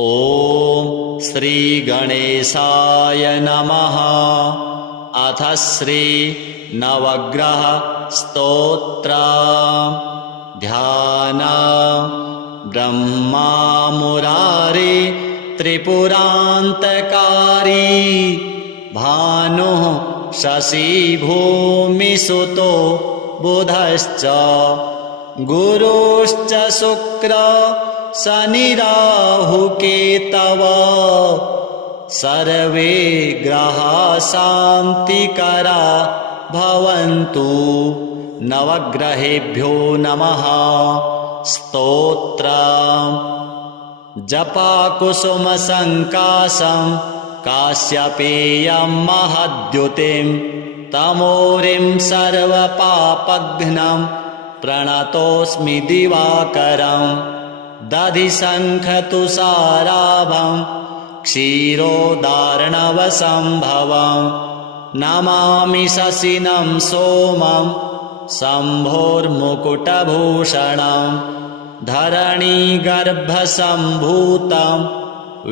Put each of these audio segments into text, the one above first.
ॐ श्रीगणेशाय नमः। अथ श्री नवग्रह स्तोत्र। ध्यान। ब्रह्मा मुरारी त्रिपुरान्तकारी, भानुः शशि भूमिसुतो बुधश्च, गुरुश्च शुक्र शनि राहु केतव, सर्वे ग्रहा शान्तिकरा भवन्तु। नवग्रहेभ्यो नमः। स्तोत्र। जपाकुसुमसङ्काशं काश्यपेयं महद्युतिं, तमोरिं सर्वपापघ्नं प्रणतोऽस्मि दिवाकरं। दधिशङ्खतुषाराभं क्षीरोदार्णवसम्भवं, नमामि शशिनं सोमं शम्भोर्मुकुटभूषणं। धरणीगर्भसम्भूतं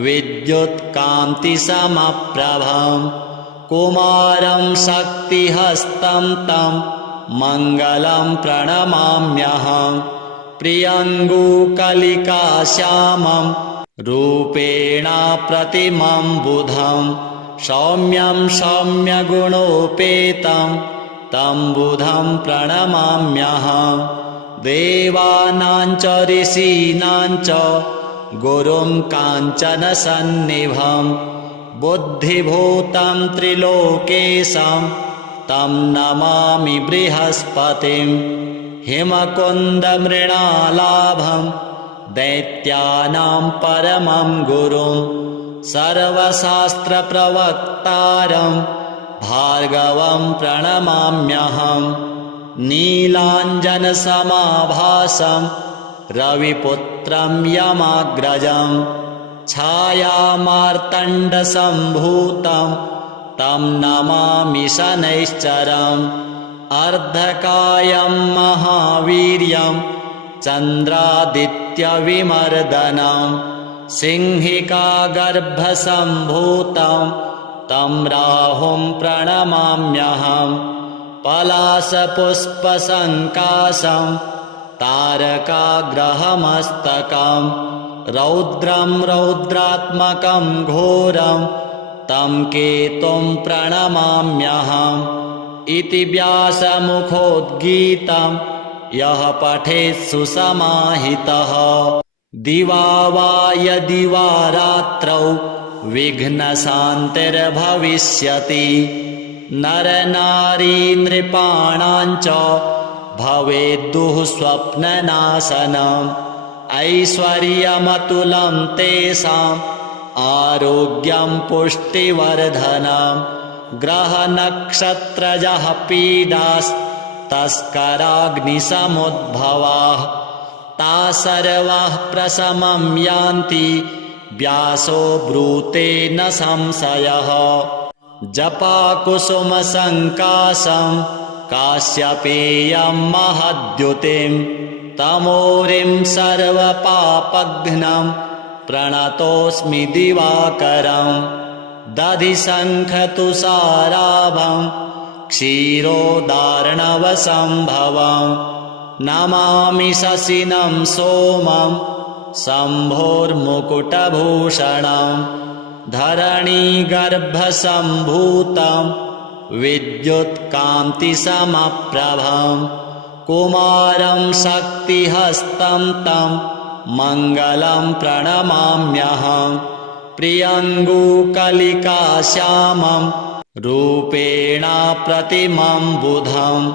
विद्युत्कान्तिसमप्रभं, कुमारं शक्तिहस्तं तं मङ्गलं प्रणमाम्यहम्। प्रियङ्गुकलिकाश्यामं रूपेण प्रतिमं बुधं, सौम्यं सौम्यगुणोपेतं तं बुधं प्रणमाम्यहम्। देवानां च ऋषीणां च गुरुं काञ्चनसन्निभं, बुद्धिभूतं त्रिलोकेशं तं नमामि बृहस्पतिं। हिमकुन्दमृणालाभं दैत्यानां परमं गुरुं, सर्वशास्त्रप्रवक्तारं भार्गवं प्रणमाम्यहम्। नीलाञ्जनसमाभासं रविपुत्रं यमाग्रजं, छायामार्तण्डसम्भूतं तं नमामि शनैश्चरम्। अर्धकायं महावीर्यं चन्द्रादित्यविमर्दनं, सिंहिकागर्भसम्भूतं तं राहुं प्रणमाम्यहम्। पलाशपुष्पसङ्काशं तारकाग्रहमस्तकं, रौद्रं रौद्रात्मकं घोरं तं केतुं प्रणमाम्यहम्। इति व्यासमुखोद्गीतं यः पठेत् सुसमाहितः, दिवा वा यदि वा रात्रौ विघ्नशान्तिर्भविष्यति। नरनारी नृपाणां च भवेद् स्वप्ननाशनम्, ऐश्वर्यमतुलं तेषाम् आरोग्यं पुष्टिवर्धनम्। ग्रहनक्षत्रजः पीडास्तस्कराग्निसमुद्भवाः, ताः सर्वाः प्रशमं यान्ति व्यासो ब्रूते न संशयः। जपाकुसुमसङ्काशं काश्यपेयं महद्युतिं, तमोरिं सर्वपापघ्नं प्रणतोऽस्मि दिवाकरं। दधिशङ्खतुषाराभं क्षीरोदार्णवसम्भवं, नमामि शशिनं सोमं शम्भोर्मुकुटभूषणं। धरणीगर्भसम्भूतं विद्युत्कान्तिसमप्रभं, कुमारं शक्तिहस्तं तं मङ्गलं प्रणमाम्यहम्। प्रियङ्गुकलिकाश्यामं रूपेण प्रतिमं बुधं,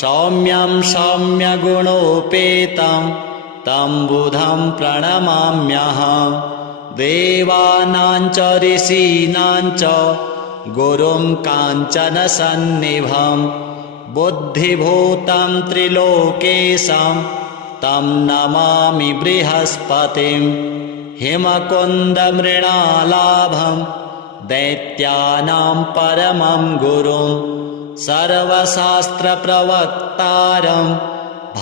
सौम्यं सौम्यगुणोपेतं तं बुधं प्रणमाम्यहम्। देवानां च ऋषीणां च गुरुं काञ्चनसन्निभं, बुद्धिभूतं त्रिलोकेशं तं नमामि बृहस्पतिं। हिमकुन्दमृणालाभं दैत्यानां परमं गुरुं, सर्वशास्त्रप्रवक्तारं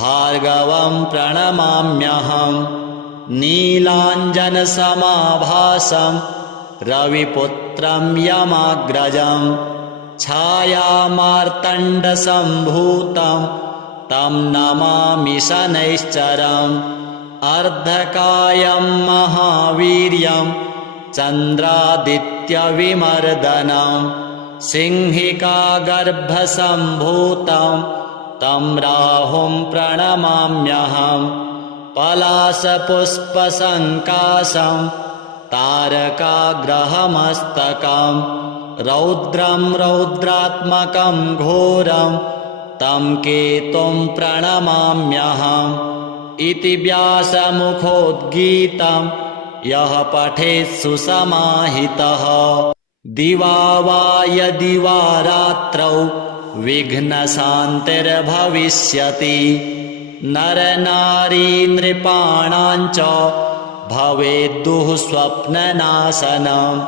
भार्गवं प्रणमाम्यहम्। नीलाञ्जनसमाभासं रविपुत्रं यमाग्रजं छायामार्तण्डसम्भूतं तं नमामि शनैश्चरम् अर्धकायं महावीर्यं चन्द्रादित्यविमर्दनं सिंहिकागर्भसम्भूतं तं राहुं प्रणमाम्यहम् पलाशपुष्पसङ्काशं तारकाग्रहमस्तकं रौद्रं रौद्रात्मकं घोरं तं केतुं प्रणमाम्यहम् इति व्यासमुखोद्गीतं यः पठेत् सुसमाहितः दिवा वा यदि वा रात्रौ विघ्नशान्तिर्भविष्यति नरनारी नृपाणां च भवेद्दुः स्वप्ननाशनम्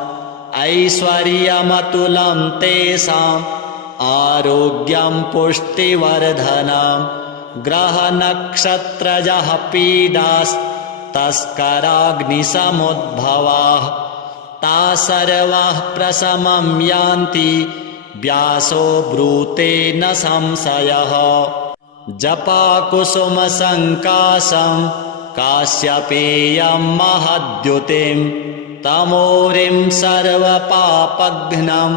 ऐश्वर्यमतुलं तेषाम् आरोग्यं पुष्टिवर्धनम् ग्रहनक्षत्रजः पीडास्तस्कराग्निसमुद्भवाः ता सर्वाः प्रशमं यान्ति व्यासो ब्रूते न संशयः जपाकुसुमसङ्काशं काश्यपेयं महद्युतिं तमोरिं सर्वपापघ्नं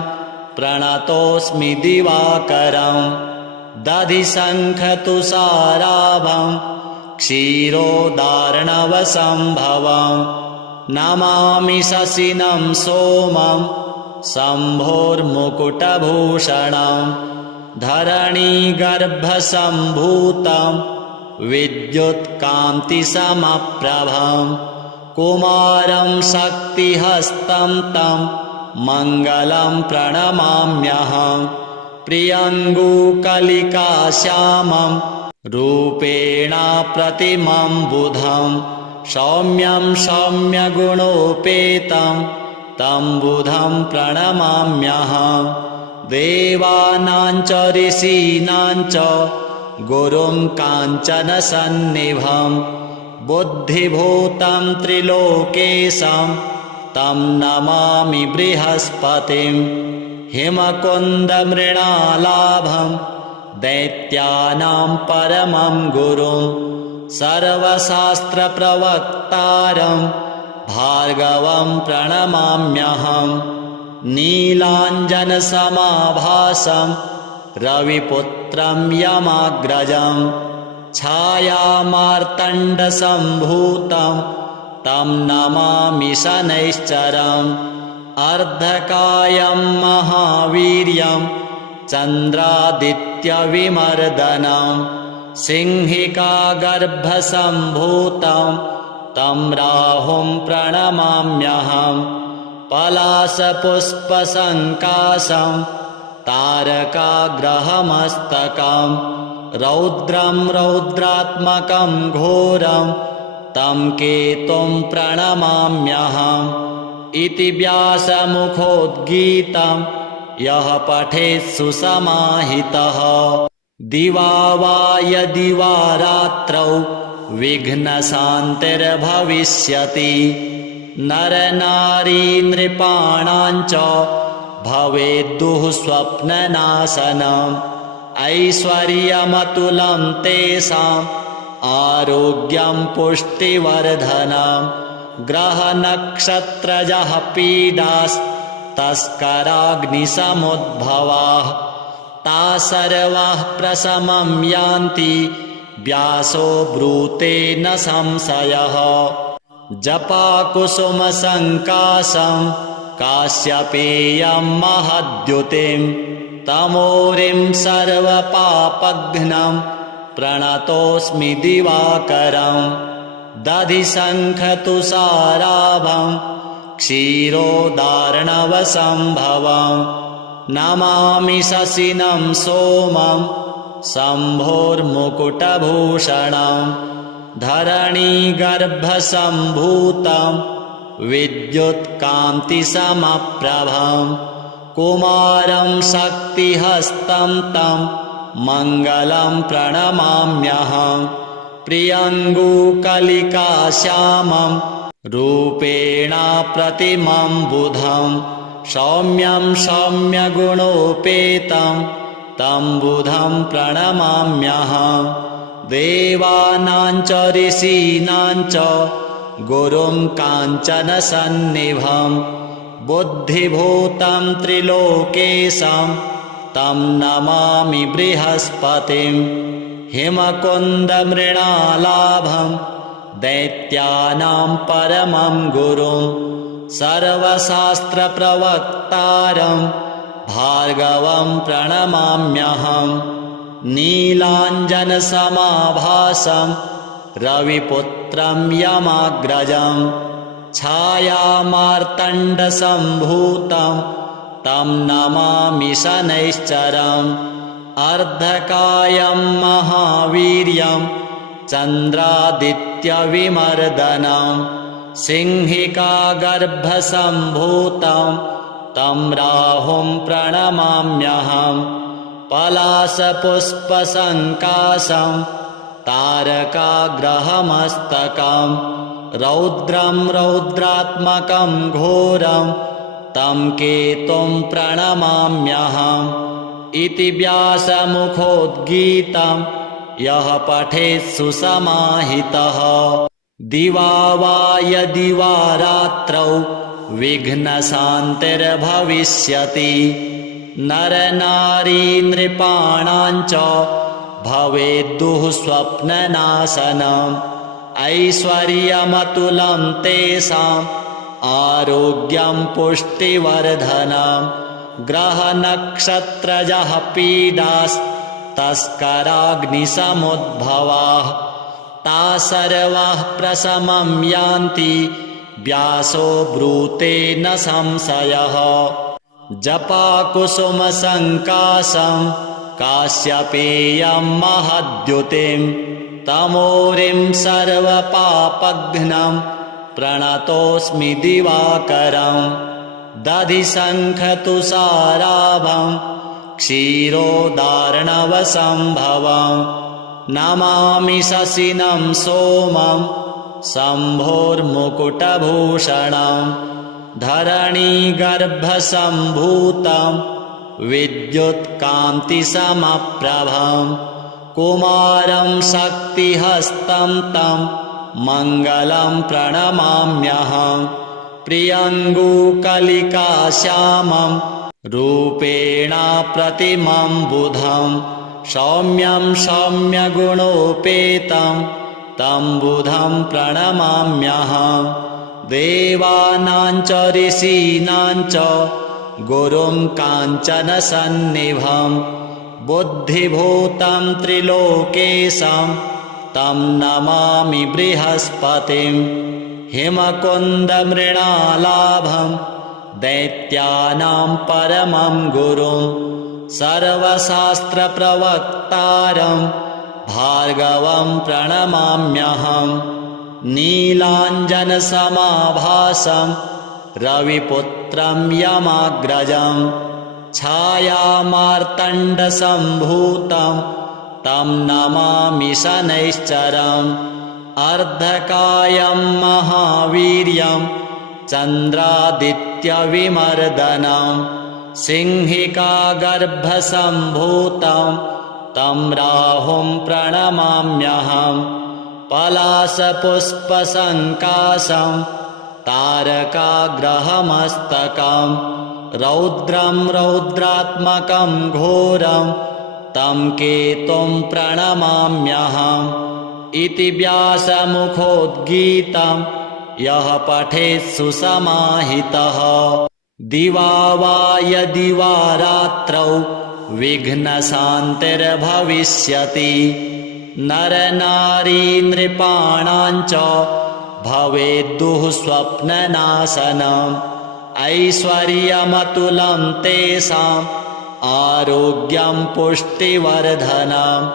प्रणतोऽस्मि दिवाकरम् दधिशङ्खतुषाराभं क्षीरोदार्णवसम्भवं नमामि शशिनं सोमं शम्भोर्मुकुटभूषणं धरणीगर्भसम्भूतं विद्युत्कान्तिसमप्रभं कुमारं शक्तिहस्तं तं मङ्गलं प्रणमाम्यहम् प्रियङ्गुकलिकाश्यामं रूपेण प्रतिमं बुधं सौम्यं सौम्यगुणोपेतं तं बुधं प्रणमाम्यहम् देवानां च ऋषीणां च गुरुं काञ्चनसन्निभं बुद्धिभूतं त्रिलोकेशं तं नमामि बृहस्पतिं हिमकुन्दमृणालाभं दैत्यानां परमं गुरुं सर्वशास्त्रप्रवक्तारं भार्गवं प्रणमाम्यहम् नीलाञ्जनसमाभासं रविपुत्रं यमाग्रजं छायामार्तण्डसम्भूतं तं नमामि शनैश्चरम् अर्धकायं महावीर्यं चन्द्रादित्यविमर्दनं सिंहिकागर्भसम्भूतं तं राहुं प्रणमाम्यहम् पलाशपुष्पसङ्काशं तारकाग्रहमस्तकं रौद्रं रौद्रात्मकं घोरं तं केतुं प्रणमाम्यहम् इति व्यासमुखोद्गीतं यः पठेत् सुसमाहितः दिवा वा यदि वा रात्रौ विघ्नशान्तिर्भविष्यति नरनारी नृपाणां च भवेद्दुः स्वप्ननाशनम् ऐश्वर्यमतुलं तेषाम् आरोग्यं पुष्टिवर्धनम् ग्रहनक्षत्रजः पीडास्तस्कराग्निसमुद्भवाः ता सर्वाः प्रशमं यान्ति व्यासो ब्रूते न संशयः जपाकुसुमसङ्काशं काश्यपेयं महद्युतिं तमोरिं सर्वपापघ्नं प्रणतोऽस्मि दिवाकरम् दधिशङ्खतुषाराभं क्षीरोदार्णवसम्भवं नमामि शशिनं सोमं शम्भोर्मुकुटभूषणं धरणीगर्भसम्भूतं विद्युत्कान्तिसमप्रभं कुमारं शक्तिहस्तं तं मङ्गलं प्रणमाम्यहम् प्रियङ्गुकलिकाश्यामं रूपेण प्रतिमं बुधं सौम्यं सौम्यगुणोपेतं तं बुधं प्रणमाम्यहम् देवानां च ऋषीणां च गुरुं काञ्चनसन्निभं बुद्धिभूतं त्रिलोकेशं तं नमामि बृहस्पतिं हिमकुन्दमृणालाभं दैत्यानां परमं गुरुं सर्वशास्त्रप्रवक्तारं भार्गवं प्रणमाम्यहम् नीलाञ्जनसमाभासं रविपुत्रं यमाग्रजं छायामार्तण्डसम्भूतं तं नमामि शनैश्चरम् अर्धकायं महावीर्यं चन्द्रादित्यविमर्दनं सिंहिकागर्भसम्भूतं तं राहुं प्रणमाम्यहम् पलाशपुष्पसङ्काशं तारकाग्रहमस्तकं रौद्रं रौद्रात्मकं घोरं तं केतुं प्रणमाम्यहम् इति व्यासमुखोद्गीतं यः पठेत् सुसमाहितः दिवा वा यदि वा रात्रौ विघ्नशान्तिर्भविष्यति नरनारी नृपाणां च भवेद्दुः स्वप्ननाशनम् ऐश्वर्यमतुलं तेषाम् आरोग्यं पुष्टिवर्धनम् ग्रहनक्षत्रजः पीडास्तस्कराग्निसमुद्भवाः ता सर्वाः प्रशमं यान्ति व्यासो ब्रूते न संशयः जपाकुसुमसङ्काशं काश्यपेयं महद्युतिं तमोरिं सर्वपापघ्नं प्रणतोऽस्मि दिवाकरं दधिशङ्खतुषाराभं क्षीरोदार्णवसम्भवं नमामि शशिनं सोमं शम्भोर्मुकुटभूषणं धरणीगर्भसम्भूतं विद्युत्कान्तिसमप्रभं कुमारं शक्तिहस्तं तं मङ्गलं प्रणमाम्यहम् प्रियङ्गुकलिकाश्यामं रूपेण प्रतिमं बुधं सौम्यं सौम्यगुणोपेतं तं बुधं प्रणमाम्यहम् देवानां च ऋषीणां च गुरुं काञ्चनसन्निभं बुद्धिभूतं त्रिलोकेशं तं नमामि बृहस्पतिं हिमकुन्दमृणालाभं दैत्यानां परमं गुरुं सर्वशास्त्रप्रवक्तारं भार्गवं प्रणमाम्यहम् नीलाञ्जनसमाभासं रविपुत्रं यमाग्रजं छायामार्तण्डसम्भूतं तं नमामि शनैश्चरम् अर्धकायं महावीर्यं चन्द्रादित्यविमर्दनं सिंहिकागर्भसम्भूतं तं राहुं प्रणमाम्यहम् पलाशपुष्पसङ्काशं तारकाग्रहमस्तकं रौद्रं रौद्रात्मकं घोरं तं केतुं प्रणमाम्यहम् इति व्यासमुखोद्गीतं यः पठेत् सुसमाहितः दिवा वा यदि वा रात्रौ विघ्नशान्तिर्भविष्यति नरनारी नृपाणां च भवेद्दुः स्वप्ननाशनम् ऐश्वर्यमतुलं तेषाम् आरोग्यं पुष्टिवर्धनम्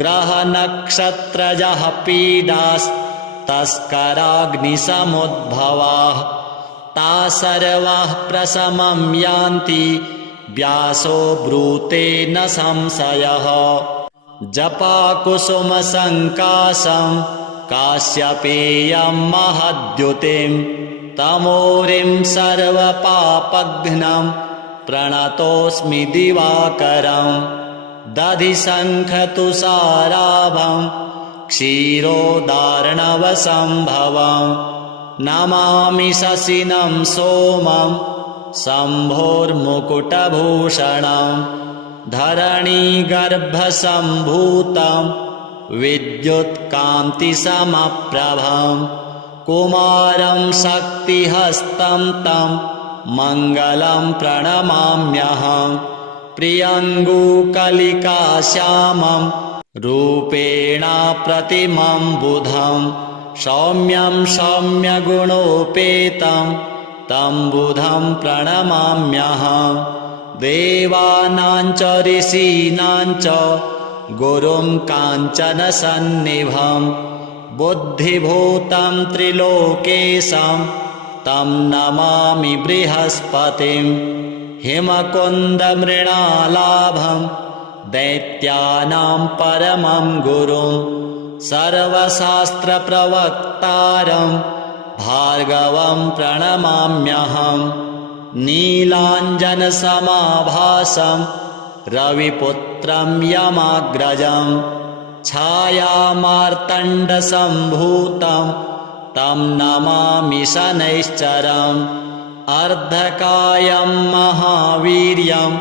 ग्रहनक्षत्रजः पीडास्तस्कराग्निसमुद्भवाः ता सर्वाः प्रशमं यान्ति व्यासो ब्रूते न संशयः जपाकुसुमसङ्कासं काश्यपेयं महद्युतिं तमोरिं सर्वपापघ्नं प्रणतोऽस्मि दिवाकरं दधिशङ्खतुषाराभं क्षीरोदार्णवसम्भवं नमामि शशिनं सोमं शम्भोर्मुकुटभूषणं धरणीगर्भसम्भूतं विद्युत्कान्तिसमप्रभं कुमारं शक्तिहस्तं तं मङ्गलं प्रणमाम्यहं प्रियङ्गुकलिकाश्यामं रूपेण प्रतिमं बुधं सौम्यं सौम्यगुणोपेतं तं बुधं प्रणमाम्यहं देवानां च ऋषीणां च गुरुं काञ्चनसन्निभं बुद्धिभूतं त्रिलोकेशं तं नमामि बृहस्पतिं हिमकुन्दमृणालाभं दैत्यानां परमं गुरुं सर्वशास्त्रप्रवक्तारं भार्गवं प्रणमाम्यहं नीलाञ्जनसमाभासं रविपुत्रं यमाग्रजं छायामार्तण्डसम्भूतं तं नमामि शनैश्चरम् अर्धकायं महावीर्यं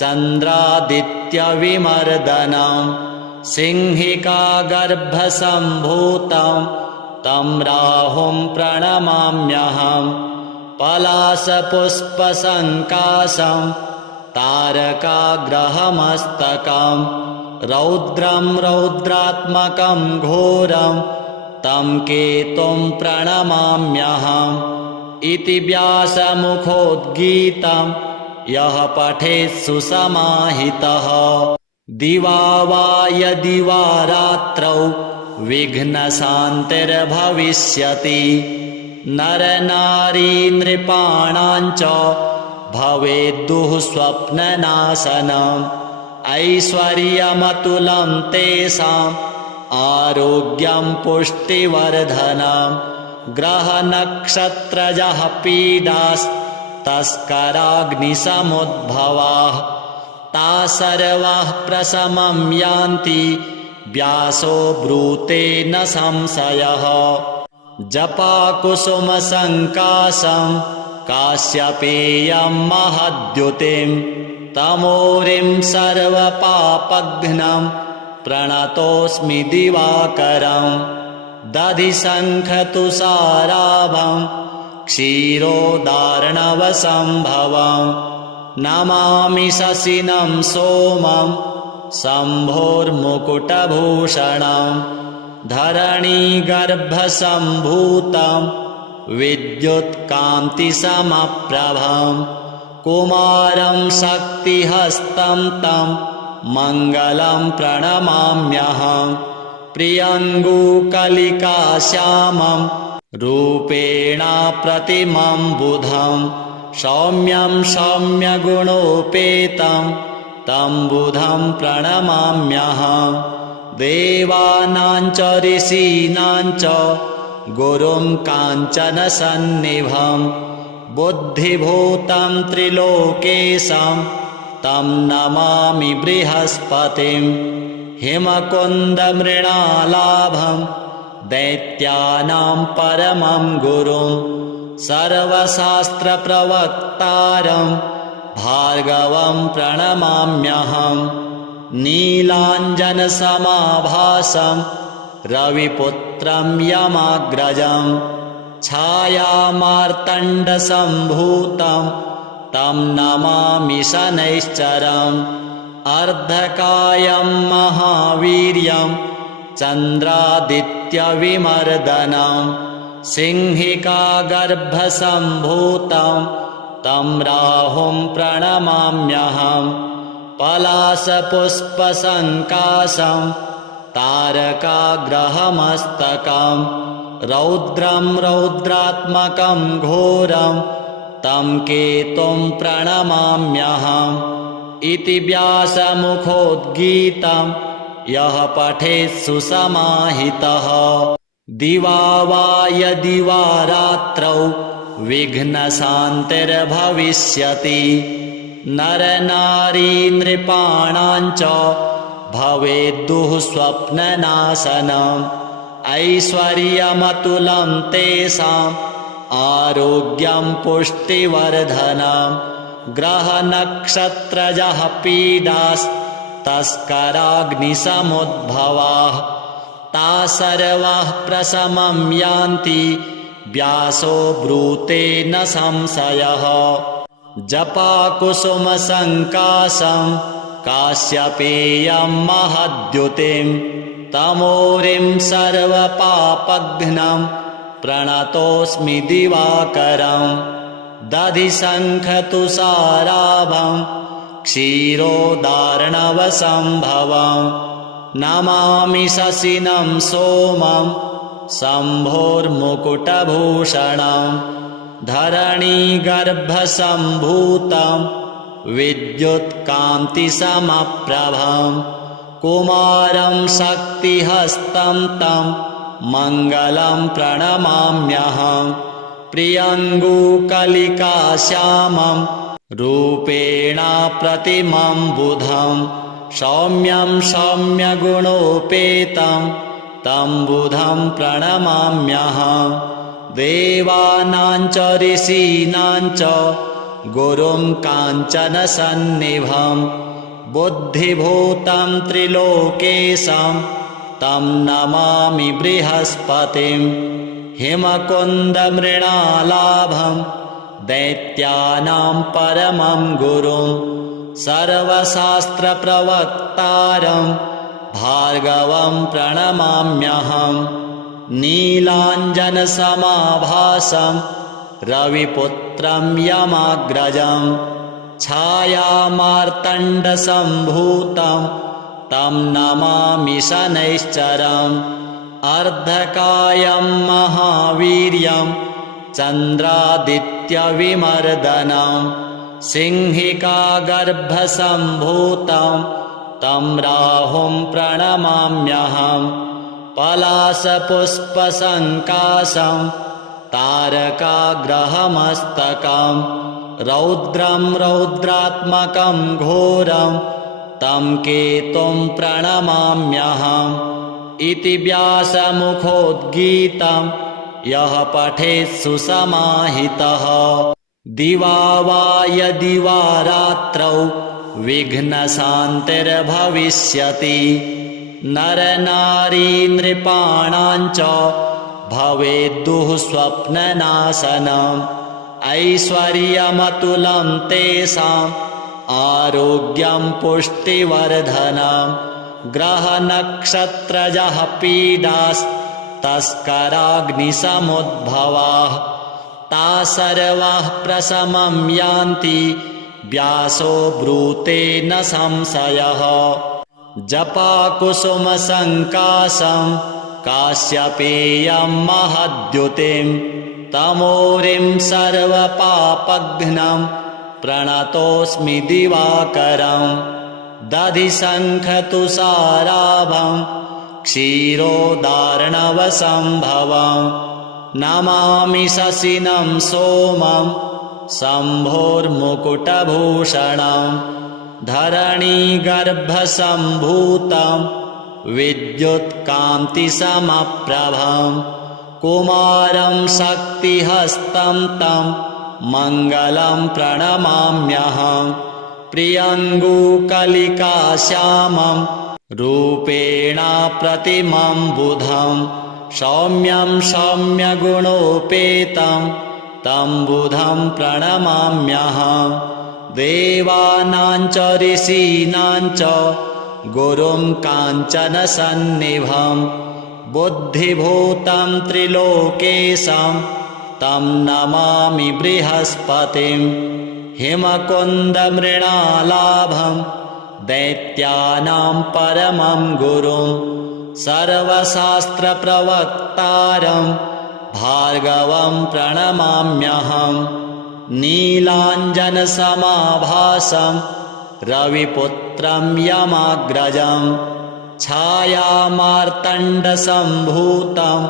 चन्द्रादित्यविमर्दनं सिंहिकागर्भसम्भूतं तं राहुं प्रणमाम्यहं पलाशपुष्पसङ्काशं तारकाग्रहमस्तकं रौद्रं रौद्रात्मकं घोरं तं केतुं प्रणमाम्यहम् इति व्यासमुखोद्गीतं यः पठेत् सुसमाहितः दिवा वा यदि वा रात्रौ विघ्नशान्तिर्भविष्यति नरनारी नृपाणां च भवेद्दुः स्वप्ननाशनम् ऐश्वर्यमतुलं तेषाम् आरोग्यं पुष्टिवर्धनम् ग्रहनक्षत्रजः पीडास्तस्कराग्निसमुद्भवाः ता सर्वाः प्रशमं यान्ति व्यासो ब्रूते न संशयः जपाकुसुमसङ्कासं काश्यपेयं महद्युतिं तमोरिं सर्वपापघ्नं प्रणतोऽस्मि दिवाकरं दधिशङ्खतुषाराभं क्षीरोदार्णवसम्भवं नमामि शशिनं सोमं शम्भोर्मुकुटभूषणं धरणीगर्भसम्भूतं विद्युत्कान्तिसमप्रभं कुमारं शक्तिहस्तं तं मङ्गलं प्रणमाम्यहं प्रियङ्गुकलिकाश्यामं रूपेण प्रतिमं बुधं सौम्यं सौम्यगुणोपेतं तं बुधं प्रणमाम्यहं देवानां च ऋषीणां च गुरुं काञ्चनसन्निभं बुद्धिभूतं त्रिलोकेशं तं नमामि बृहस्पतिं हिमकुन्दमृणालाभं दैत्यानां परमं गुरुं सर्वशास्त्रप्रवक्तारं भार्गवं प्रणमाम्यहं नीलाञ्जनसमाभासं रविपुत्रं यमाग्रजं छायामार्तण्डसम्भूतं तं नमामि शनैश्चरम् अर्धकायं महावीर्यं चन्द्रादित्यविमर्दनं सिंहिकागर्भसम्भूतं तं राहुं प्रणमाम्यहं पलाशपुष्पसङ्काशं तारकाग्रहमस्तकं रौद्रं रौद्रात्मकं घोरं तं केतुं प्रणमाम्यहम् इति व्यासमुखोद्गीतं यः पठेत् सुसमाहितः दिवा वा यदि वा रात्रौ विघ्नशान्तिर्भविष्यति नरनारी नृपाणाञ्च भवेद्दुः स्वप्ननाशनम् ऐश्वर्यमतुलं तेषाम् आरोग्यं पुष्टिवर्धनम् ग्रहनक्षत्रजः पीडास्तस्कराग्निसमुद्भवाः ता सर्वाः प्रशमं यान्ति व्यासो ब्रूते न संशयः जपाकुसुमसङ्काशं काश्यपेयं महद्युतिं तमोरिं सर्वपापघ्नं प्रणतोऽस्मि दिवाकरं दधिशङ्खतुषाराभं क्षीरोदार्णवसम्भवं नमामि शशिनं सोमं शम्भोर्मुकुटभूषणं धरणीगर्भसम्भूतं विद्युत्कान्तिसमप्रभं कुमारं शक्तिहस्तं तं मङ्गलं प्रणमाम्यहं प्रियङ्गुकलिकाश्यामं रूपेण प्रतिमं बुधं सौम्यं सौम्यगुणोपेतं तं बुधं प्रणमाम्यहं देवानां च ऋषीणां च गुरुं काञ्चनसन्निभं बुद्धिभूतं त्रिलोकेशं तं नमामि बृहस्पतिं हिमकुन्दमृणालाभं दैत्यानां परमं गुरुं सर्वशास्त्रप्रवक्तारं भार्गवं प्रणमाम्यहं नीलाञ्जनसमाभासं रविपुत्रं यमाग्रजं छायामार्तण्डसम्भूतं तं नमामि शनैश्चरम् अर्धकायं महावीर्यं चन्द्रादित्यविमर्दनं सिंहिकागर्भसम्भूतं तं राहुं प्रणमाम्यहं पलाशपुष्पसङ्काशं तारकाग्रहमस्तकं रौद्रं रौद्रात्मकं घोरं तं केतुं प्रणमाम्यहम् इति व्यासमुखोद्गीतं यः पठेत् सुसमाहितः दिवा वा यदि वा रात्रौ विघ्नशान्तिर्भविष्यति नरनारी नृपाणाञ्च भवेद्दुः स्वप्ननाशनम् ऐश्वर्यमतुलं तेषाम् आरोग्यं पुष्टिवर्धनम् ग्रहनक्षत्रजः पीडास्तस्कराग्निसमुद्भवाः ता सर्वाः प्रशमं यान्ति व्यासो ब्रूते न संशयः जपाकुसुमसङ्काशं काश्यपेयं महद्युतिं तमोरिं सर्वपापघ्नं प्रणतोऽस्मि दिवाकरं दधिशङ्खतुषाराभं क्षीरोदार्णवसम्भवं नमामि शशिनं सोमं शम्भोर्मुकुटभूषणं धरणीगर्भसम्भूतं विद्युत्कान्तिसमप्रभं कुमारं शक्तिहस्तं तं मङ्गलं प्रणमाम्यहं प्रियङ्गुकलिकाश्यामं रूपेण प्रतिमं बुधं सौम्यं सौम्यगुणोपेतं तं बुधं प्रणमाम्यहं देवानां च ऋषीणां च गुरुं काञ्चनसन्निभं बुद्धिभूतं त्रिलोकेशं तं नमामि बृहस्पतिं हिमकुन्दमृणालाभं दैत्यानां परमं गुरुं सर्वशास्त्रप्रवक्तारं भार्गवं प्रणमाम्यहं नीलाञ्जनसमाभासं रविपुत्रं यमाग्रजं छायामार्तण्डसम्भूतं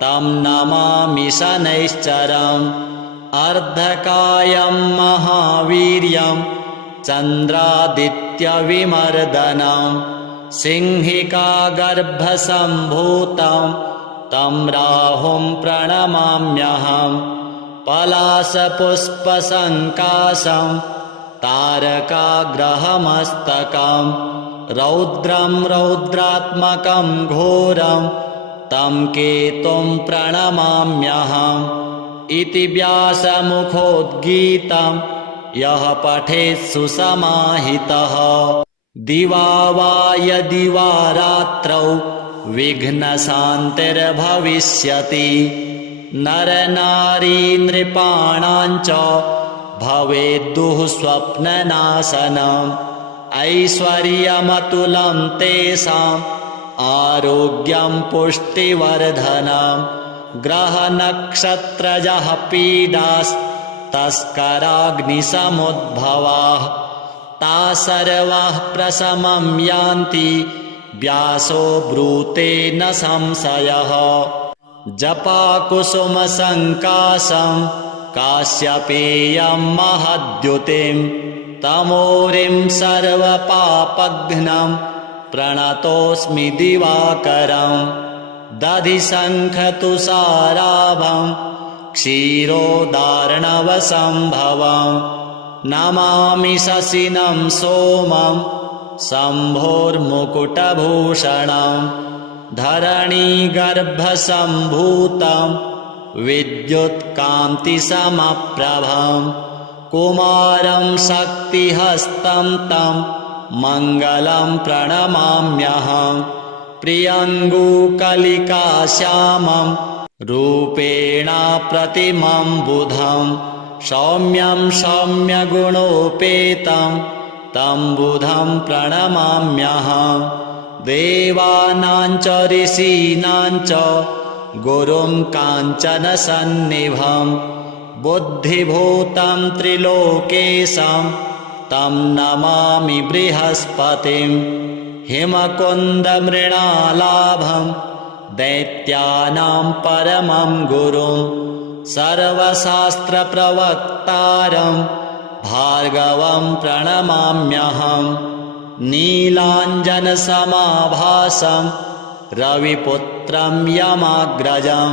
तं नमामि शनैश्चरम् अर्धकायं महावीर्यं चन्द्रादित्यविमर्दनं सिंहिकागर्भसम्भूतं तं राहुं प्रणमाम्यहम् पलाशपुष्पसङ्काशं तारकाग्रहमस्तकं रौद्रं रौद्रात्मकं घोरं तं केतुं प्रणमाम्यहम् इति व्यासमुखोद्गीतं यः पठेत् सुसमाहितः दिवा वा यदि वा रात्रौ विघ्नशान्तिर्भविष्यति नरनारी नृपाणां च भवेद्दुः स्वप्ननाशनम् ऐश्वर्यमतुलं तेषाम् आरोग्यं पुष्टिवर्धनम् ग्रहनक्षत्रजः पीडास्तस्कराग्निसमुद्भवाः ता सर्वाः प्रशमं यान्ति व्यासो ब्रूते न संशयः जपाकुसुमसङ्काशं काश्यपेयं महद्युतिं तमोरिं सर्वपापघ्नं प्रणतोऽस्मि दिवाकरं दधिशङ्खतुषाराभं क्षीरोदार्णवसम्भवं नमामि शशिनं सोमं शम्भोर्मुकुटभूषणं धरणीगर्भसम्भूतं विद्युत्कान्तिसमप्रभं कुमारं शक्तिहस्तं तं मङ्गलं प्रणमाम्यहम् प्रियङ्गुकलिकाश्यामं रूपेण प्रतिमं बुधं सौम्यं सौम्यगुणोपेतं तं बुधं प्रणमाम्यहम् देवानां च ऋषीणां च गुरुं काञ्चनसन्निभं बुद्धिभूतं त्रिलोकेशं तं नमामि बृहस्पतिं हिमकुन्दमृणालाभं दैत्यानां परमं गुरुं सर्वशास्त्रप्रवक्तारं भार्गवं प्रणमाम्यहम् नीलाञ्जनसमाभासं रविपुत्रं यमाग्रजं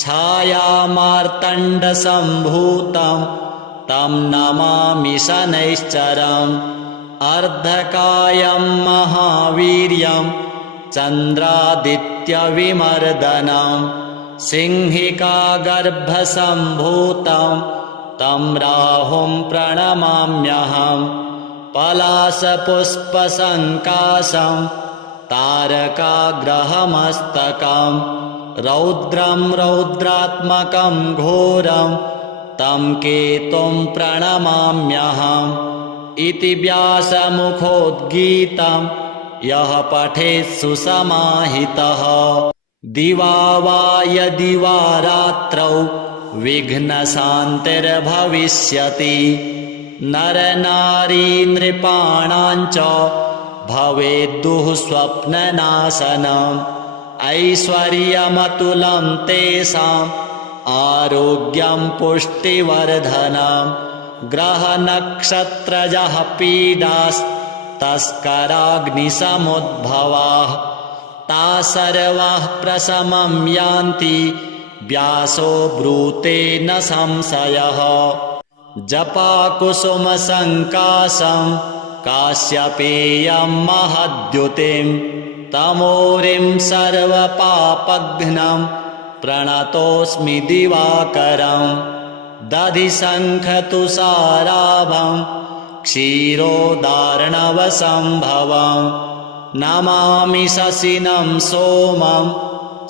छायामार्तण्डसम्भूतं तं नमामि शनैश्चरम् अर्धकायं महावीर्यं चन्द्रादित्यविमर्दनं सिंहिकागर्भसम्भूतं तं राहुं प्रणमाम्यहम् पलाशपुष्पसङ्काशं तारकाग्रहमस्तकं रौद्रं रौद्रात्मकं घोरं तं केतुं प्रणमाम्यहम् इति व्यासमुखोद्गीतं यः पठेत् सुसमाहितः दिवा वा यदि वा रात्रौ विघ्नशान्तिर्भविष्यति नरनारी नृपाणां च भवेद्दुः स्वप्ननाशनम् ऐश्वर्यमतुलं तेषाम् आरोग्यं पुष्टिवर्धनम् ग्रहनक्षत्रजः पीडास्तस्कराग्निसमुद्भवाः ता सर्वाः प्रशमं यान्ति व्यासो ब्रूते न संशयः जपाकुसुमसङ्काशं काश्यपेयं महद्युतिं तमोरिं सर्वपापघ्नं प्रणतोऽस्मि दिवाकरं दधिशङ्खतुषाराभं क्षीरोदार्णवसम्भवं नमामि शशिनं सोमं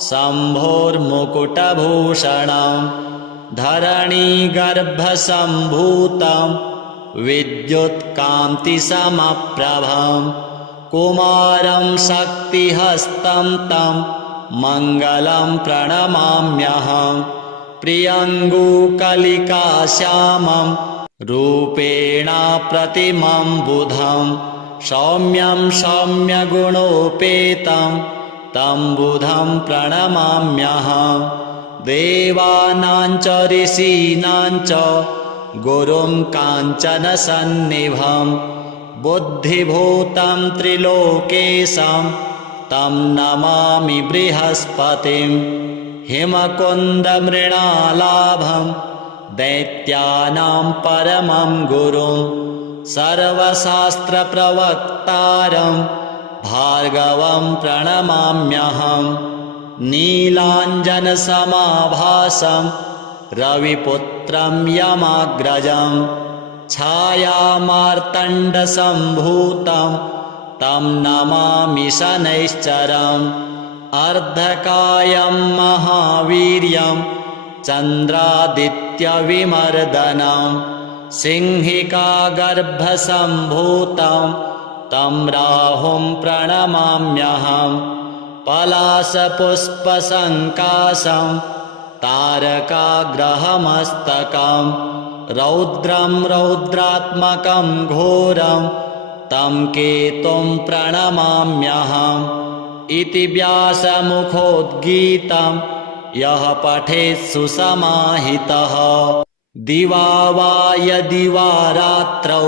शम्भोर्मुकुटभूषणं धरणीगर्भसम्भूतं विद्युत्कान्तिसमप्रभं कुमारं शक्तिहस्तं तं मङ्गलं प्रणमाम्यहम् प्रियङ्गुकलिकाश्यामं रूपेण प्रतिमं बुधं सौम्यं सौम्यगुणोपेतं तं बुधं प्रणमाम्यहं देवानां च ऋषीणां च गुरुं काञ्चनसन्निभं बुद्धिभूतं त्रिलोकेशं तं नमामि बृहस्पतिं हिमकुन्दमृणालाभं दैत्यानां परमं गुरुं सर्वशास्त्रप्रवक्तारं भार्गवं प्रणमाम्यहं नीलाञ्जनसमाभासं रविपुत्रं यमाग्रजं छायामार्तण्डसम्भूतं तं नमामि शनैश्चरम् अर्धकायं महावीर्यं चन्द्रादित्यविमर्दनं सिंहिकागर्भसम्भूतं तं राहुं प्रणमाम्यहं पलाशपुष्पसङ्काशं तारकाग्रहमस्तकं रौद्रं रौद्रात्मकं घोरं तं केतुं प्रणमाम्यहम् इति व्यासमुखोद्गीतं यः पठेत् सुसमाहितः दिवा वा यदि वा रात्रौ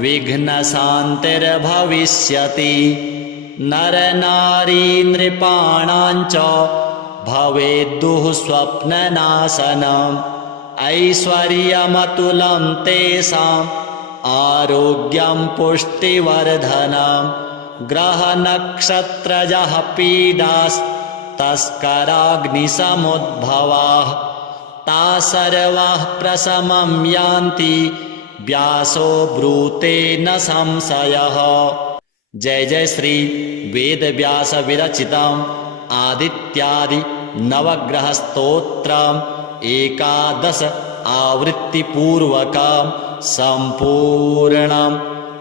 विघ्नशान्तिर्भविष्यति नरनारी नृपाणां च भवेद्दुः स्वप्ननाशनम् ऐश्वर्यमतुलं तेषाम् आरोग्यं पुष्टिवर्धनम् ग्रहनक्षत्रजः पीडास्तस्कराग्निसमुद्भवाः ताः सर्वाः प्रशमं यान्ति व्यासो ब्रूते न संशयः। जय जय श्री वेदव्यास विरचितम् आदित्यादि नवग्रहस्तोत्रम् 11 आवृत्तिपूर्वकं सम्पूर्णं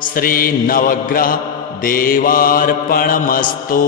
श्री नवग्रह देवार्पणमस्तु।